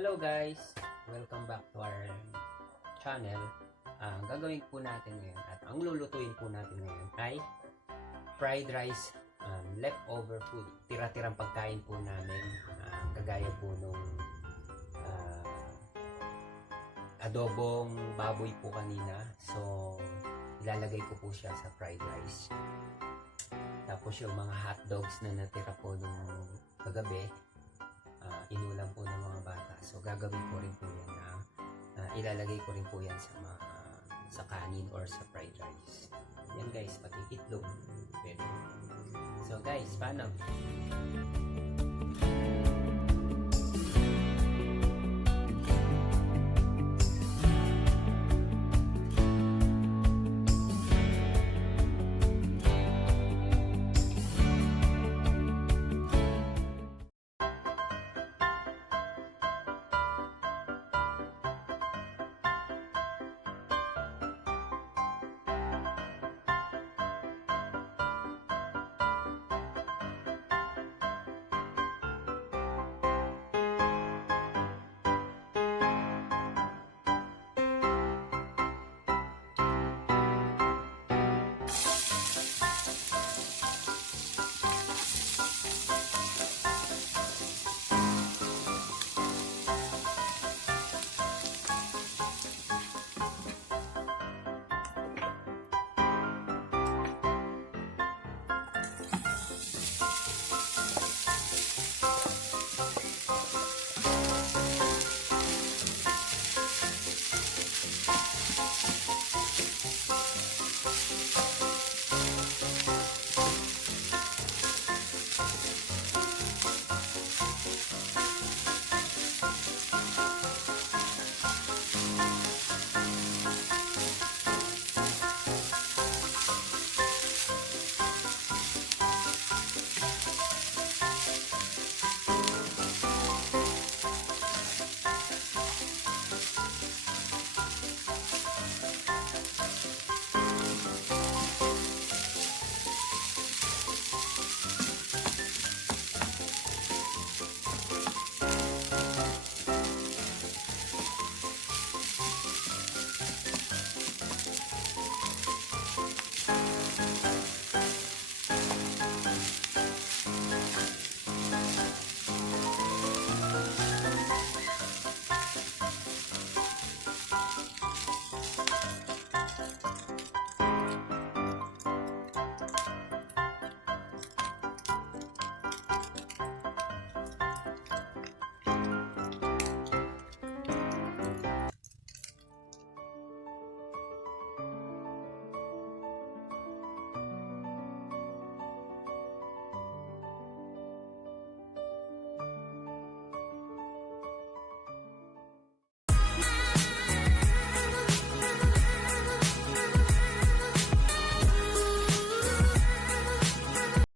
Hello guys! Welcome back to our channel. Ang gagawin po natin ngayon at ang lulutuin po natin ngayon ay fried rice, leftover food. Tira-tirang pagkain po namin, kagaya po nung adobong baboy po kanina. So, ilalagay ko po siya sa fried rice. Tapos yung mga hot dogs na natira po nung kagabi, inulam po ng mga bata. So, gagawin ko rin po yan na ilalagay ko rin po yan sa kanin or sa fried rice. Yan guys, pati itlog. Pwede. So guys, paano?